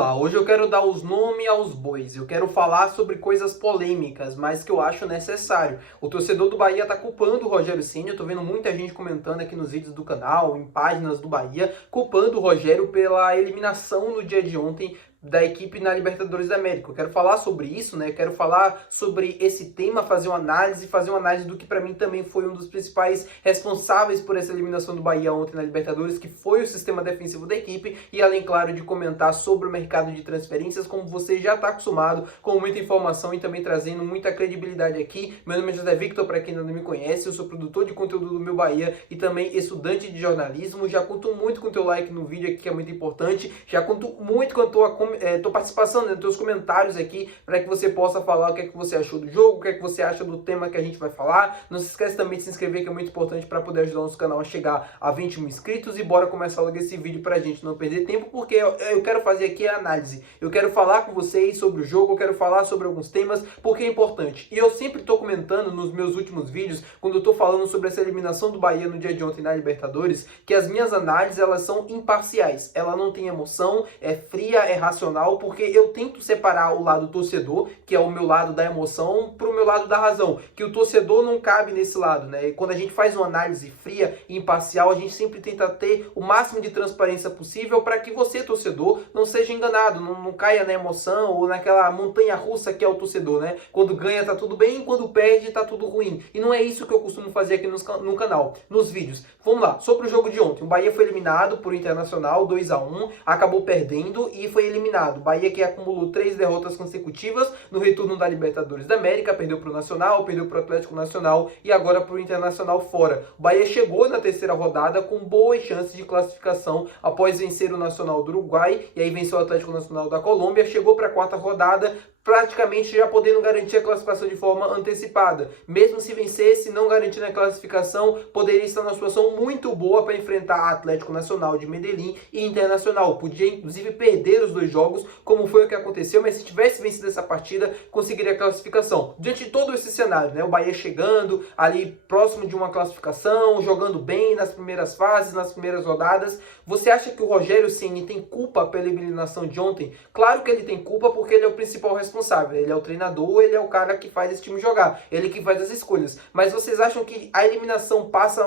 lá, hoje eu quero dar os nomes aos bois, eu quero falar sobre coisas polêmicas, mas que eu acho necessário. O torcedor do Bahia tá culpando o Rogério Ceni, eu tô vendo muita gente comentando aqui nos vídeos do canal, em páginas do Bahia, culpando o Rogério pela eliminação no dia de ontem da equipe na Libertadores da América. Eu quero falar sobre isso, né? Eu quero falar sobre esse tema, fazer uma análise do que para mim também foi um dos principais responsáveis por essa eliminação do Bahia ontem na Libertadores, que foi o sistema defensivo da equipe, e além, claro, de comentar sobre o mercado de transferências, como você já está acostumado, com muita informação e também trazendo muita credibilidade aqui. Meu nome é José Victor, para quem ainda não me conhece, eu sou produtor de conteúdo do Meu Bahia e também estudante de jornalismo. Já conto muito com o teu like no vídeo aqui, que é muito importante, já conto muito com a tua participação nos teus comentários aqui, para que você possa falar o que é que você achou do jogo, o que é que você acha do tema que a gente vai falar. Não se esquece também de se inscrever, que é muito importante para poder ajudar o nosso canal a chegar a 20 mil inscritos. E bora começar logo esse vídeo para a gente não perder tempo, porque eu quero fazer aqui a análise. Eu quero falar com vocês sobre o jogo, eu quero falar sobre alguns temas, porque é importante. E eu sempre estou comentando nos meus últimos vídeos, quando eu estou falando sobre essa eliminação do Bahia no dia de ontem na Libertadores, que as minhas análises, elas são imparciais. Ela não tem emoção, é fria, é racional, porque eu tento separar o lado torcedor, que é o meu lado da emoção, para o meu lado da razão, que o torcedor não cabe nesse lado, né? E quando a gente faz uma análise fria e imparcial, a gente sempre tenta ter o máximo de transparência possível para que você, torcedor, não seja enganado, não caia na emoção ou naquela montanha russa que é o torcedor, né? Quando ganha tá tudo bem, quando perde tá tudo ruim. E não é isso que eu costumo fazer aqui no canal, nos vídeos. Vamos lá, sobre o jogo de ontem. O Bahia foi eliminado por Internacional, 2-1, acabou perdendo e foi eliminado. O Bahia, que acumulou 3 derrotas consecutivas no retorno da Libertadores da América, perdeu para o Nacional, perdeu para o Atlético Nacional e agora para o Internacional fora. O Bahia chegou na terceira rodada com boas chances de classificação após vencer o Nacional do Uruguai, e aí venceu o Atlético Nacional da Colômbia, chegou para a quarta rodada, praticamente já podendo garantir a classificação de forma antecipada. Mesmo se vencesse, não garantindo a classificação, poderia estar numa situação muito boa para enfrentar Atlético Nacional de Medellín e Internacional. Podia, inclusive, perder os dois jogos, como foi o que aconteceu, mas se tivesse vencido essa partida, conseguiria a classificação. Diante de todo esse cenário, né, o Bahia chegando ali próximo de uma classificação, jogando bem nas primeiras fases, nas primeiras rodadas, você acha que o Rogério Ceni tem culpa pela eliminação de ontem? Claro que ele tem culpa, porque ele é o principal responsável, ele é o treinador, ele é o cara que faz esse time jogar, ele que faz as escolhas. Mas vocês acham que a eliminação passa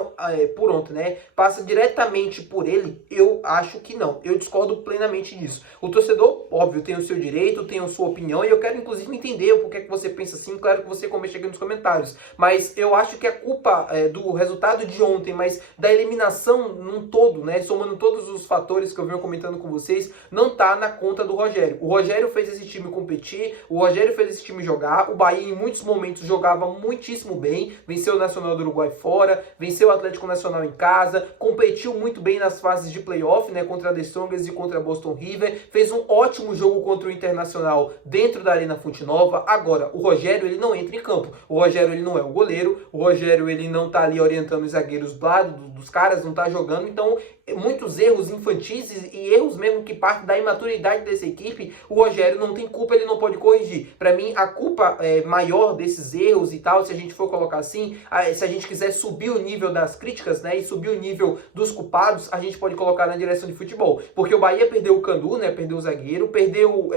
por ontem, né? Passa diretamente por ele? Eu acho que não. Eu discordo plenamente disso. O torcedor, óbvio, tem o seu direito, tem a sua opinião, e eu quero inclusive entender o porquê que você pensa assim. Claro que você comente aqui nos comentários. Mas eu acho que a culpa do resultado de ontem, mas da eliminação num todo, né? Somando todos os fatores que eu venho comentando com vocês, não tá na conta do Rogério. O Rogério fez esse time competir, o Rogério fez esse time jogar. O Bahia em muitos momentos jogava muitíssimo bem, venceu o Nacional do Uruguai fora, venceu o Atlético Nacional em casa, competiu muito bem nas fases de playoff, né, contra a The Strongest e contra a Boston River, fez um ótimo jogo contra o Internacional dentro da Arena Fonte Nova. Agora, o Rogério, ele não entra em campo, o Rogério, ele não é o goleiro, o Rogério, ele não tá ali orientando os zagueiros do lado dos caras, não tá jogando, então muitos erros infantis e erros mesmo que partem da imaturidade dessa equipe, o Rogério não tem culpa, ele não pode corrigir. Para mim, a culpa maior desses erros e tal, se a gente for colocar assim, se a gente quiser subir o nível das críticas, né, e subir o nível dos culpados, a gente pode colocar na direção de futebol. Porque o Bahia perdeu o Canu, né, perdeu o zagueiro, perdeu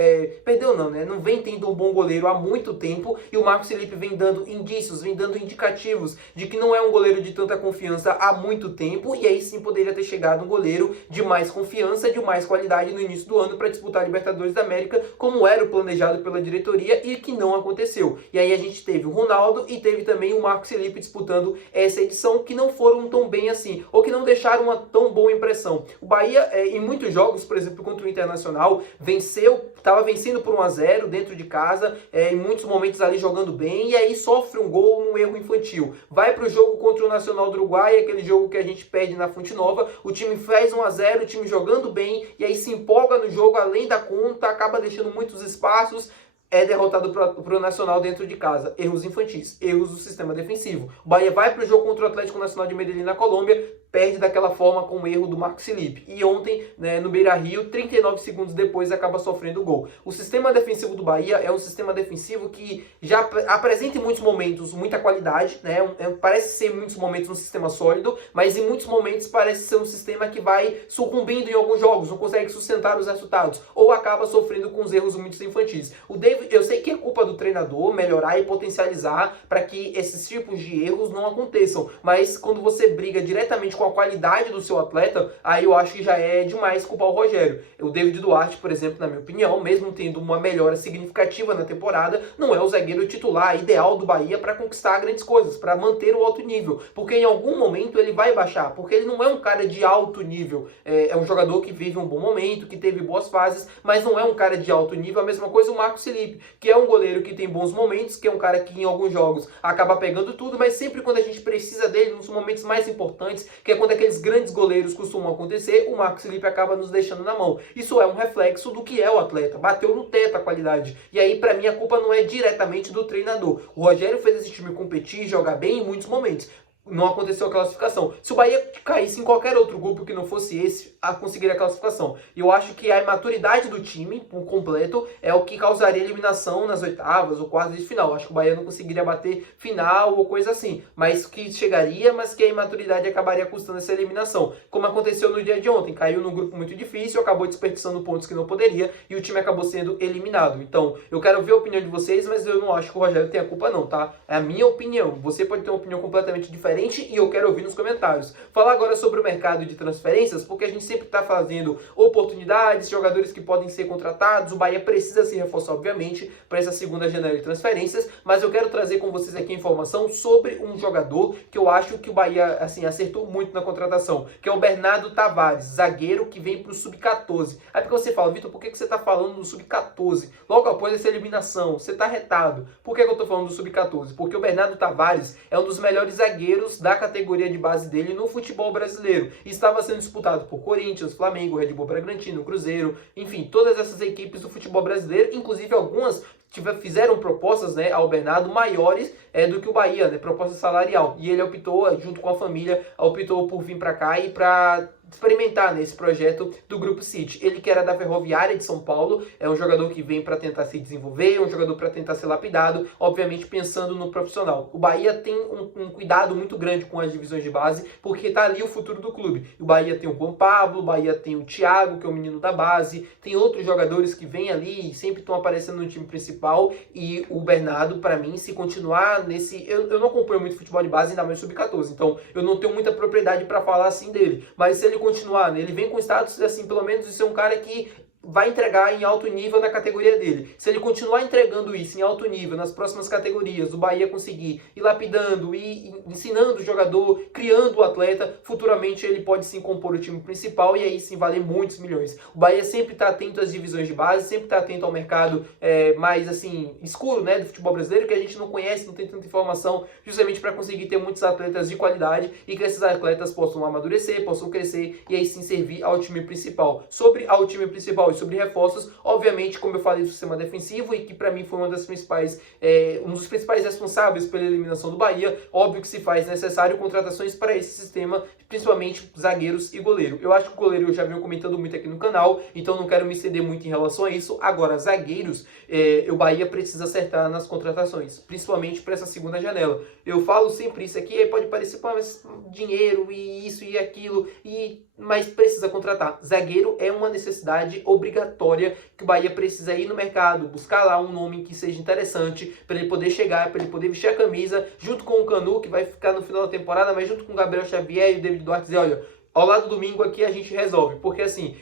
não, né, não vem tendo um bom goleiro há muito tempo, e o Marcos Felipe vem dando indícios, vem dando indicativos de que não é um goleiro de tanta confiança há muito tempo, e aí sim poderia ter chegado um goleiro de mais confiança, de mais qualidade no início do ano para disputar a Libertadores da América, como era o planejado pela diretoria e que não aconteceu. E aí a gente teve o Ronaldo e teve também o Marcos Felipe disputando essa edição, que não foram tão bem assim, ou que não deixaram uma tão boa impressão. O Bahia, em muitos jogos, por exemplo, contra o Internacional, estava vencendo por 1-0 dentro de casa, em muitos momentos ali jogando bem, e aí sofre um gol num erro infantil. Vai para o jogo contra o Nacional do Uruguai, aquele jogo que a gente perde na Fonte Nova, o time faz 1-0, o time jogando bem, e aí se empolga no jogo além da conta, acaba deixando muitos espaços, é derrotado para o Nacional dentro de casa. Erros infantis, erros do sistema defensivo. O Bahia vai para o jogo contra o Atlético Nacional de Medellín na Colômbia, perde daquela forma com o erro do Marcos Felipe. E ontem, né, no Beira-Rio, 39 segundos depois, acaba sofrendo o gol. O sistema defensivo do Bahia é um sistema defensivo que já apresenta em muitos momentos muita qualidade, né? Parece ser em muitos momentos um sistema sólido, mas em muitos momentos parece ser um sistema que vai sucumbindo em alguns jogos, não consegue sustentar os resultados, ou acaba sofrendo com os erros muito infantis. O David, eu sei que é culpa do treinador melhorar e potencializar para que esses tipos de erros não aconteçam, mas quando você briga diretamente com a qualidade do seu atleta, aí eu acho que já é demais culpar o Rogério. O David Duarte, por exemplo, na minha opinião, mesmo tendo uma melhora significativa na temporada, não é o zagueiro titular ideal do Bahia para conquistar grandes coisas, para manter o alto nível, porque em algum momento ele vai baixar, porque ele não é um cara de alto nível, é um jogador que vive um bom momento, que teve boas fases, mas não é um cara de alto nível. A mesma coisa o Marcos Felipe, que é um goleiro que tem bons momentos, que é um cara que em alguns jogos acaba pegando tudo, mas sempre quando a gente precisa dele, nos momentos mais importantes, que é quando aqueles grandes goleiros costumam acontecer, o Marcos Felipe acaba nos deixando na mão. Isso é um reflexo do que é o atleta, bateu no teto a qualidade. E aí, pra mim, a culpa não é diretamente do treinador. O Rogério fez esse time competir e jogar bem em muitos momentos. Não aconteceu a classificação. Se o Bahia caísse em qualquer outro grupo que não fosse esse, a conseguir a classificação. E eu acho que a imaturidade do time, por completo, é o que causaria eliminação nas oitavas ou quartas de final. Acho que o Bahia não conseguiria bater final ou coisa assim. Mas que chegaria, mas que a imaturidade acabaria custando essa eliminação. Como aconteceu no dia de ontem. Caiu num grupo muito difícil, acabou desperdiçando pontos que não poderia e o time acabou sendo eliminado. Então, eu quero ver a opinião de vocês, mas eu não acho que o Rogério tenha culpa não, tá? É a minha opinião. Você pode ter uma opinião completamente diferente e eu quero ouvir nos comentários. Falar agora sobre o mercado de transferências, porque a gente sempre está fazendo oportunidades, jogadores que podem ser contratados. O Bahia precisa se reforçar, obviamente, para essa segunda janela de transferências, mas eu quero trazer com vocês aqui informação sobre um jogador que eu acho que o Bahia assim, acertou muito na contratação, que é o Bernardo Tavares, zagueiro que vem para o Sub-14. Aí porque você fala, Vitor, por que você está falando do Sub-14? Logo após essa eliminação, você está retado. Por que eu estou falando do Sub-14? Porque o Bernardo Tavares é um dos melhores zagueiros da categoria de base dele no futebol brasileiro. E estava sendo disputado por Corinthians, Flamengo, Red Bull Bragantino, Cruzeiro, enfim, todas essas equipes do futebol brasileiro, inclusive algumas fizeram propostas, né, ao Bernardo maiores do que o Bahia, né, proposta salarial. E ele optou, junto com a família, optou por vir para cá e para experimentar nesse projeto do Grupo City. Ele que era da Ferroviária de São Paulo, é um jogador que vem para tentar se desenvolver, um jogador para tentar ser lapidado, obviamente pensando no profissional. O Bahia tem um cuidado muito grande com as divisões de base, porque tá ali o futuro do clube. O Bahia tem o Juan Pablo, o Bahia tem o Thiago, que é o menino da base, tem outros jogadores que vêm ali e sempre estão aparecendo no time principal, e o Bernardo, para mim, se continuar nesse... Eu não acompanho muito futebol de base, ainda mais sub-14, então eu não tenho muita propriedade para falar assim dele, mas se ele continuar, né, ele vem com status, assim, pelo menos de ser um cara que vai entregar em alto nível na categoria dele. Se ele continuar entregando isso em alto nível nas próximas categorias, o Bahia conseguir ir lapidando, ir ensinando o jogador, criando o atleta, futuramente ele pode sim compor o time principal e aí sim valer muitos milhões. O Bahia sempre está atento às divisões de base, sempre está atento ao mercado mais assim escuro, né, do futebol brasileiro, que a gente não conhece, não tem tanta informação, justamente para conseguir ter muitos atletas de qualidade e que esses atletas possam amadurecer, possam crescer e aí sim servir ao time principal. Sobre ao time principal e sobre reforços, obviamente, como eu falei do sistema defensivo e que para mim foi uma das principais, um dos principais responsáveis pela eliminação do Bahia, óbvio que se faz necessário contratações para esse sistema, principalmente zagueiros e goleiro. Eu acho que o goleiro eu já venho comentando muito aqui no canal, então não quero me ceder muito em relação a isso. Agora, zagueiros, o Bahia precisa acertar nas contratações, principalmente para essa segunda janela. Eu falo sempre isso aqui, aí pode parecer, pô, mas dinheiro e isso e aquilo, mas precisa contratar. Zagueiro é uma necessidade obrigatória que o Bahia precisa ir no mercado, buscar lá um nome que seja interessante para ele poder chegar, para ele poder vestir a camisa, junto com o Canu, que vai ficar no final da temporada, mas junto com o Gabriel Xavier e o David Duarte, dizer, olha, ao lado do domingo aqui a gente resolve, porque assim,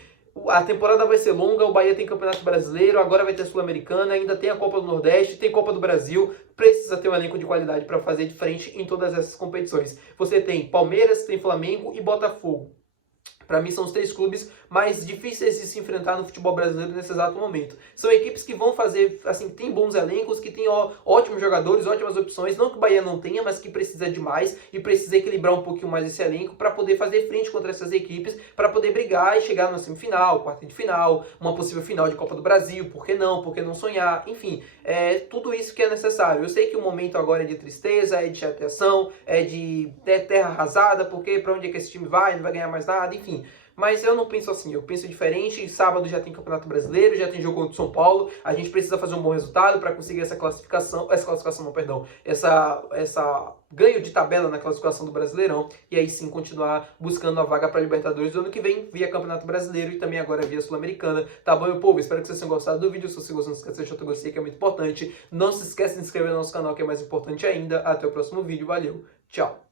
a temporada vai ser longa, o Bahia tem Campeonato Brasileiro, agora vai ter Sul-Americana, ainda tem a Copa do Nordeste, tem Copa do Brasil, precisa ter um elenco de qualidade para fazer de frente em todas essas competições. Você tem Palmeiras, tem Flamengo e Botafogo. Para mim são os 3 clubes mais difíceis de se enfrentar no futebol brasileiro nesse exato momento. São equipes que vão fazer, assim, tem bons elencos, que tem ótimos jogadores, ótimas opções, não que o Bahia não tenha, mas que precisa de mais e precisa equilibrar um pouquinho mais esse elenco para poder fazer frente contra essas equipes, para poder brigar e chegar numa semifinal, quarta de final, uma possível final de Copa do Brasil, por que não? Por que não sonhar? Enfim, tudo isso que é necessário. Eu sei que o momento agora é de tristeza, é de chateação, é de terra arrasada, porque para onde é que esse time vai? Não vai ganhar mais nada, enfim. Mas eu não penso assim, eu penso diferente. Sábado já tem Campeonato Brasileiro, já tem jogo contra o São Paulo. A gente precisa fazer um bom resultado para conseguir essa classificação não, perdão, essa ganho de tabela na classificação do Brasileirão e aí sim continuar buscando a vaga para Libertadores do ano que vem via Campeonato Brasileiro e também agora via Sul-Americana. Tá bom, meu povo? Espero que vocês tenham gostado do vídeo. Se você gostou, não se esqueça de deixar o gostei, que é muito importante. Não se esqueça de se inscrever no nosso canal, que é mais importante ainda. Até o próximo vídeo. Valeu, tchau!